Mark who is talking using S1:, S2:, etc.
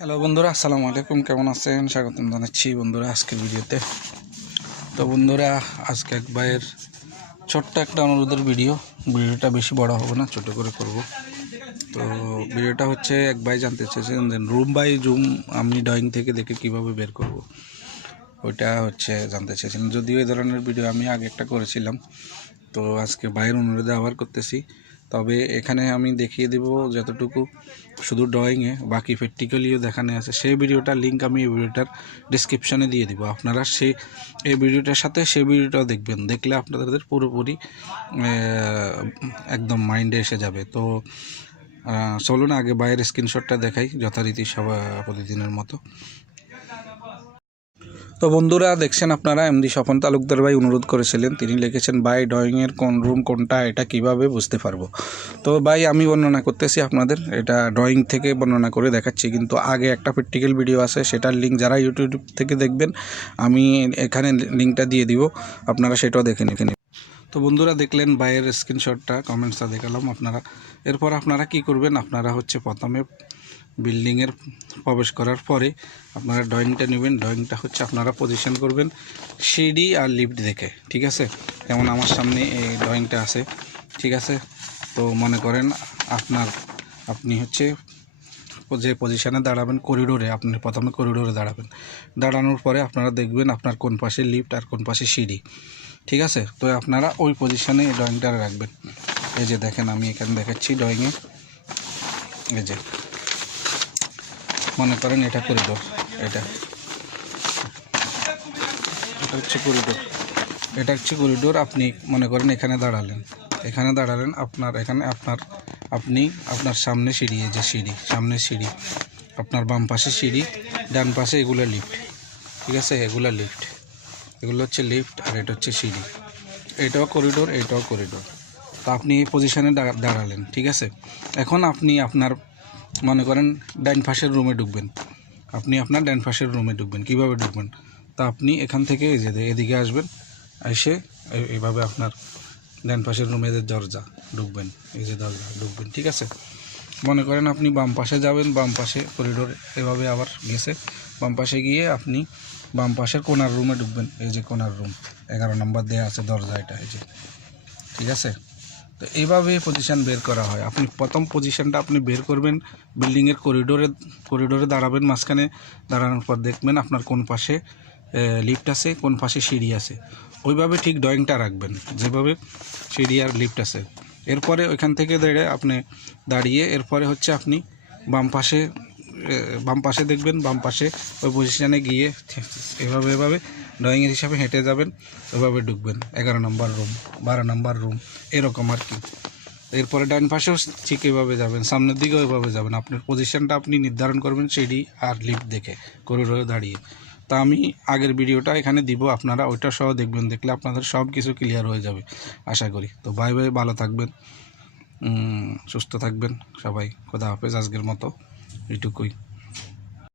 S1: Hello বন্ধুরা, আসসালামু আলাইকুম। কেমন আছেন? স্বাগতম জানাচ্ছি বন্ধুরা আজকের ভিডিওতে। তো বন্ধুরা, আজকে এক ভাইয়ের ছোট্ট একটা অনুরোধের ভিডিও। ভিডিওটা বেশি বড় হবে না, ছোট করে করব। তো ভিডিওটা হচ্ছে, এক ভাই জানতে চেয়েছেন যে, রুম বাই জুম আমি ড্রয়িং থেকে দেখে কীভাবে বের করব? ওইটা হচ্ছে জানতে চেয়েছেন। যদিও এই ধরনের ভিডিও আমি আগে একটা করেছিলাম। তো আজকে ভাইয়ের অনুরোধে আবার করতেছি। তবে এখানে আমি দেখিয়ে দেব যতটুকু শুধু ড্রয়িংয়ে বাকি প্র্যাকটিক্যালিও দেখানো আছে। সেই ভিডিওটার লিঙ্ক আমি এই ভিডিওটার ডিসক্রিপশানে দিয়ে দিব। আপনারা সেই এই ভিডিওটার সাথে সেই ভিডিওটাও দেখবেন। দেখলে আপনাদের পুরোপুরি একদম মাইন্ডে এসে যাবে। তো চলুন আগে বাইরের স্ক্রিনশটটা দেখাই, যথারীতি সব প্রতিদিনের মতো। তো বন্ধুরা, দেখছেন আপনারা এমডি স্বপন তালুকদার ভাই অনুরোধ করেছিলেন। তিনি লিখেছেন, ভাই ড্রয়িংয়ের কোন রুম কোনটা, এটা কীভাবে বুঝতে পারব? তো ভাই, আমি বর্ণনা করতেছি আপনাদের, এটা ড্রয়িং থেকে বর্ণনা করে দেখাচ্ছি। কিন্তু আগে একটা প্র্যাকটিক্যাল ভিডিও আছে, সেটার লিঙ্ক যারা ইউটিউব থেকে দেখবেন, আমি এখানে লিঙ্কটা দিয়ে দিব। আপনারা সেটাও দেখে নিন। তো বন্ধুরা দেখলেন বাইরের স্ক্রিনশটটা কমেন্টসটা দেখালাম আপনারা। এরপর আপনারা কি করবেন? আপনারা হচ্ছে প্রথমে বিল্ডিংয়ের প্রবেশ করার পরে আপনারা ড্রয়িংটা নেবেন। ড্রয়িংটা হচ্ছে আপনারা পজিশন করবেন সিঁড়ি আর লিফট দেখে, ঠিক আছে? যেমন আমার সামনে এই ড্রয়িংটা আছে, ঠিক আছে? তো মনে করেন আপনার, আপনি হচ্ছে যে পজিশানে দাঁড়াবেন করিডোরে আপনি প্রথমে করিডোরে দাঁড়াবেন। দাঁড়ানোর পরে আপনারা দেখবেন আপনার কোন পাশে লিফট আর কোন পাশে সিঁড়ি। ঠিক আছে? তো আপনারা ওই পজিশানে এই ড্রয়িংটা রাখবেন। এই যে দেখেন, আমি এখানে দেখাচ্ছি ড্রয়িংয়ে এই যে। মনে করেন এটা করিডোর, এটা। এটা হচ্ছে করিডোর। এটা হচ্ছে করিডোর, আপনি মনে করেন এখানে দাঁড়ালেন। এখানে দাঁড়ালেন, আপনার, এখানে আপনার, আপনি আপনার সামনে সিঁড়ি, এই যে সিঁড়ি, সামনে সিঁড়ি। আপনার বাম পাশে সিঁড়ি, ডান পাশে এগুলো লিফট ঠিক আছে? এগুলো লিফট এগুলো হচ্ছে লিফট আর এটা হচ্ছে সিঁড়ি। এটাও করিডোর এটাও করিডোর তো আপনি এই পজিশানে দাঁড়ালেন, ঠিক আছে? এখন আপনি আপনার, মনে করেন ডান পাশের রুমে ঢুকবেন। আপনি আপনার ডান পাশের রুমে ঢুকবেন, কীভাবে ঢুকবেন? তা আপনি এখান থেকে এই যে এদিকে আসবেন, এসে এইভাবে আপনার ডান পাশের রুমে যে দরজা, ঢুকবেন, এই যে দরজা, ঢুকবেন, ঠিক আছে? মনে করেন আপনি বাম পাশে যাবেন, বাম পাশে করিডোর এভাবে আবার গেছে। বাম পাশে গিয়ে আপনি বাম পাশের কোনার রুমে ঢুকবেন। এই যে কোনার রুম এগারো নম্বর দেওয়া আছে দরজা এটা, এই যে। ঠিক আছে? তো এইভাবে পজিশান বের করা হয়। আপনি প্রথম পজিশানটা আপনি বের করবেন বিল্ডিংয়ের করিডোরে করিডোরে দাঁড়াবেন, মাঝখানে দাঁড়ানোর পর দেখবেন আপনার কোন পাশে লিফট আছে, কোন পাশে সিঁড়ি আছে। ওইভাবে ঠিক ড্রয়িংটা রাখবেন। যেভাবে সিঁড়ি আর লিফট আছে। এরপরে ওইখান থেকে দাঁড়িয়ে আপনি দাঁড়িয়ে এরপরে হচ্ছে আপনি বাম পাশে বাম পাশে দেখবেন, বাম পাশে ওই পজিশানে গিয়ে এভাবে এভাবে ড্রয়িংয়ের হিসাবে হেঁটে যাবেন ওইভাবে ঢুকবেন। এগারো নম্বর রুম বারো নম্বর রুম এরকম আর কি। এরপরে ডান পাশেও ঠিক এভাবে যাবেন, সামনের দিকেও এভাবে যাবেন। আপনার পজিশানটা আপনি নির্ধারণ করবেন সিঁড়ি আর লিফট দেখে করিডোরে দাঁড়িয়ে। তা আমি আগের ভিডিওটা এখানে দিব, আপনারা ওইটা সহ দেখবেন, দেখলে আপনাদের সব কিছু ক্লিয়ার হয়ে যাবে, আশা করি। তো বাই বাই ভালো থাকবেন সুস্থ থাকবেন সবাই, খোদা হাফেজ, আজকের মতো, এইটুকুই।